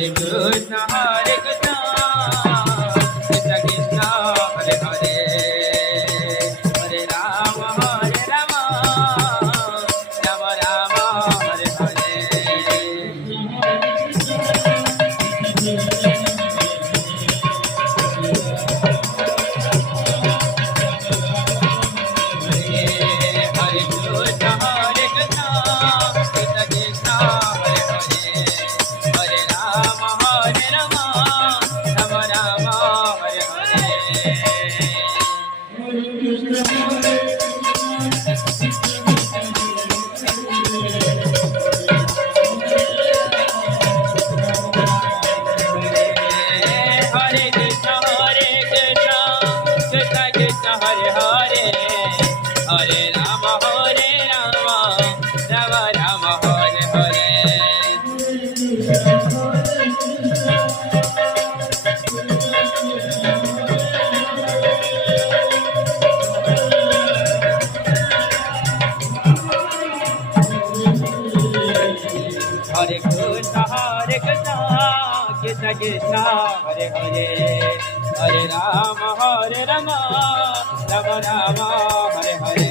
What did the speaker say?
Hare Krishna Hare Krishna Krishna Krishna Hare Hare Hare Rama Hare Rama Rama Rama Hare Hare Hare Rama Hare Rama Rama Rama Hare Hare Hare Krishna Krishna Krishna Hare Hare Hare Rama Hare Rama Rama Rama Hare Hare